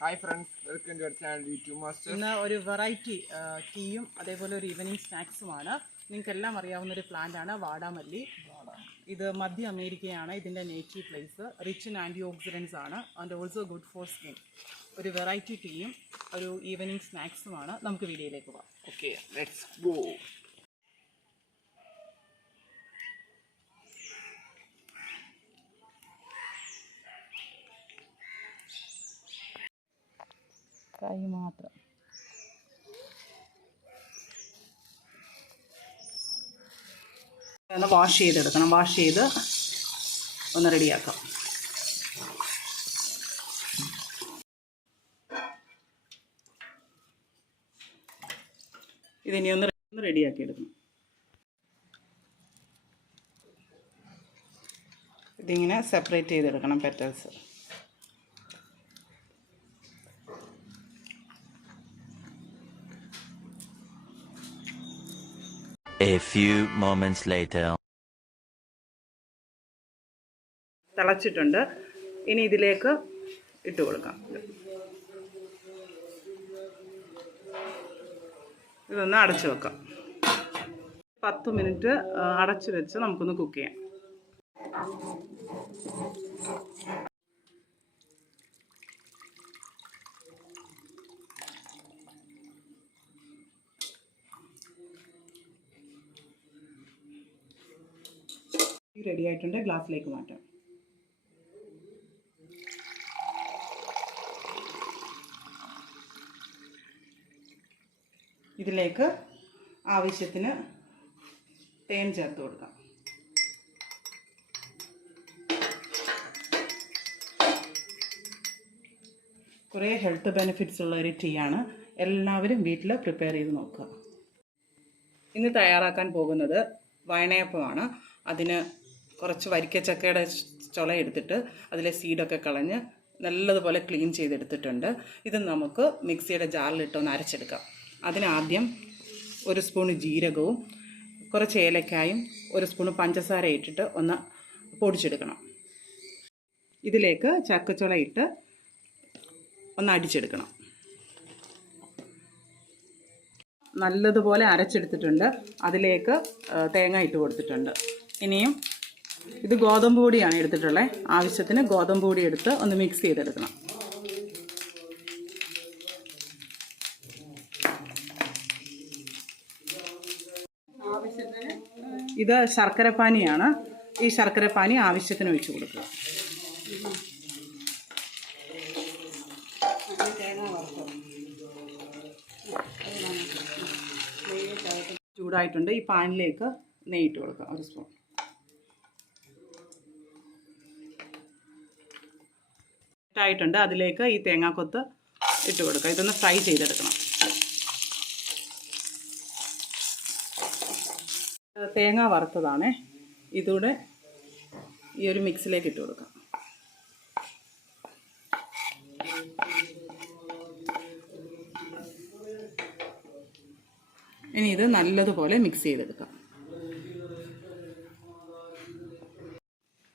Hi friends welcome to our channel YouTube master ഇന്ന് ഒരു variety ടീയും അതേപോലെ ഒരു ഈവനിങ് സ്നാക്സുമാണ് നിങ്ങൾക്കെല്ലാം അറിയാവുന്ന ഒരു പ്ലാന്റ് ആണ് വാടാമല്ലി. ഇത് മധ്യ അമേരിക്കയാണ്. ഇതിന്റെ native place rich in antioxidants ആണ്. And also good for skin ഒരു വെറൈറ്റി ടീയും ഒരു ഈവനിങ് സ്നാക്സുമാണ് നമുക്ക് വീഡിയോയിലേക്ക് പോകാം. ഓക്കെ ലെറ്റ്സ് ഗോ കൈ മാത്രം. ഒന്ന് വാഷ് ചെയ്തെടുക്കണം. വാഷ് ചെയ്ത് ഒന്ന് റെഡിയാക്കാം. ഇതിനി ഒന്ന് ഒന്ന് റെഡിയാക്കി എടുക്കണം ഇതിങ്ങനെ സെപ്പറേറ്റ് ചെയ്തെടുക്കണം പെറ്റൽസ് few moments later. തിളച്ചിട്ടുണ്ട്. ഇനി ഇതിലേക്ക് ഇട്ട് കൊടുക്കാം. ഇതൊന്ന് അടച്ചു വെക്കാം. പത്ത് മിനിറ്റ് അടച്ചു വെച്ച് നമുക്കൊന്ന് കുക്ക് ചെയ്യാം. റെഡി ആയിട്ടുണ്ട് ഗ്ലാസ്സിലേക്ക് മാറ്റാം. ഇതിലേക്ക് ആവശ്യത്തിന് തേൻ ചേർത്ത് കൊടുക്കാം. കുറേ ഹെൽത്ത് ബെനിഫിറ്റ്സ് ഉള്ള ഒരു ടീ ആണ്. എല്ലാവരും വീട്ടിൽ പ്രിപ്പയർ ചെയ്ത് നോക്കുക. ഇന്ന് തയ്യാറാക്കാൻ പോകുന്നത് വയണയപ്പമാണ്. അതിന് കുറച്ച് വരിക്ക ചക്കയുടെ ചുള എടുത്തിട്ട് അതിലെ സീഡൊക്കെ കളഞ്ഞ് നല്ലതുപോലെ ക്ലീൻ ചെയ്തെടുത്തിട്ടുണ്ട്. ഇത് നമുക്ക് മിക്സിയുടെ ജാറിലിട്ടൊന്ന് അരച്ചെടുക്കാം. അതിനാദ്യം ഒരു സ്പൂൺ ജീരകവും കുറച്ച് ഏലക്കായും ഒരു സ്പൂൺ പഞ്ചസാര ഇട്ടിട്ട് ഒന്ന് പൊടിച്ചെടുക്കണം. ഇതിലേക്ക് ചക്കച്ചുള ഇട്ട് ഒന്ന് അടിച്ചെടുക്കണം. നല്ലതുപോലെ അരച്ചെടുത്തിട്ടുണ്ട്. അതിലേക്ക് തേങ്ങ ഇട്ട് കൊടുത്തിട്ടുണ്ട്. ഇനിയും ഇത് ഗോതമ്പ് പൊടിയാണ് എടുത്തിട്ടുള്ളത് ആവശ്യത്തിന് ഗോതമ്പ് പൊടി എടുത്ത് ഒന്ന് മിക്സ് ചെയ്തെടുക്കണം. ഇത് ശർക്കരപ്പാനിയാണ്. ഈ ശർക്കരപ്പാനി ആവശ്യത്തിന് ഒഴിച്ചു കൊടുക്കുക. ചൂടായിട്ടുണ്ട്. ഈ പാനിലേക്ക് നെയ്യിട്ട് കൊടുക്കുക. ഒരു സ്പൂൺ ആയിട്ടുണ്ട് അതിലേക്ക് ഈ തേങ്ങാക്കൊത്ത് ഇട്ട് കൊടുക്കുക. ഇതൊന്ന് ഫ്രൈ ചെയ്തെടുക്കണം. തേങ്ങ വറുത്തതാണേ. ഇതൂടെ ഈ ഒരു മിക്സിലേക്ക് ഇട്ട് കൊടുക്കാം. ഇനി ഇത് നല്ലതുപോലെ മിക്സ് ചെയ്തെടുക്കാം.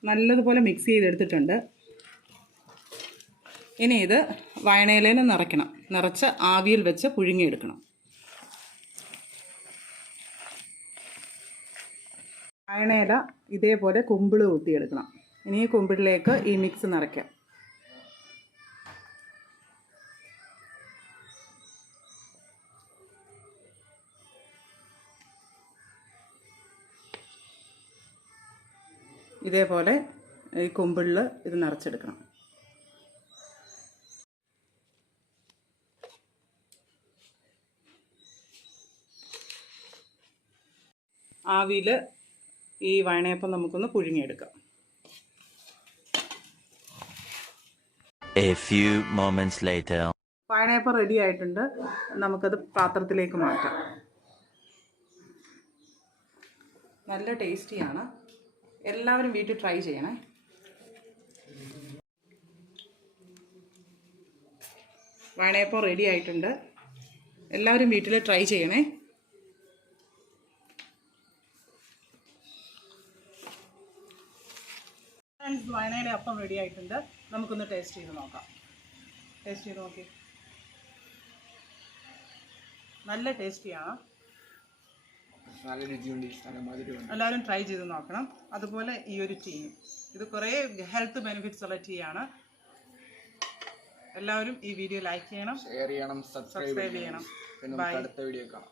നല്ലതുപോലെ മിക്സ് ചെയ്തെടുത്തിട്ടുണ്ട്. ഇനി ഇത് വയണയിലേൽ നിറയ്ക്കണം. നിറച്ച് ആവിയിൽ വെച്ച് പുഴുങ്ങിയെടുക്കണം. വയണയില ഇതേപോലെ കുമ്പിൾ കൂട്ടിയെടുക്കണം ഇനി ഈ കുമ്പിളിലേക്ക് ഈ മിക്സ് നിറയ്ക്കാം. ഇതേപോലെ ഈ കുമ്പിളിൽ ഇത് നിറച്ചെടുക്കണം. ആവിയിൽ ഈ വയണയപ്പം നമുക്കൊന്ന് പുഴുങ്ങിയെടുക്കാം. A few moments later. വയണയപ്പം റെഡി ആയിട്ടുണ്ട്. നമുക്കത് പാത്രത്തിലേക്ക് മാറ്റാം. നല്ല ടേസ്റ്റിയാണ്. എല്ലാവരും വീട്ടിൽ ട്രൈ ചെയ്യണേ. വയണയപ്പം റെഡി ആയിട്ടുണ്ട്. എല്ലാവരും വീട്ടിൽ ട്രൈ ചെയ്യണേ. ഫ്രണ്ട്സ് വയനയുടെ അപ്പം റെഡി ആയിട്ടുണ്ട്. നമുക്കൊന്ന് ടേസ്റ്റ് ചെയ്ത് നോക്കാം. ടേസ്റ്റ് ചെയ്ത് നോക്കി. നല്ല ടേസ്റ്റിയാണ് നല്ല രുചിയുണ്ട് എല്ലാവരും ട്രൈ ചെയ്ത് നോക്കണം. അതുപോലെ ഈ ഒരു ടീ ഇത് കുറേ ഹെൽത്ത് ബെനിഫിറ്റ്സ് ഉള്ള ടീ ആണ്. എല്ലാവരും ഈ വീഡിയോ ലൈക്ക് ചെയ്യണം. ഷെയർ ചെയ്യണം സബ്സ്ക്രൈബ് ചെയ്യണം. അടുത്ത വീഡിയോ കാണാം.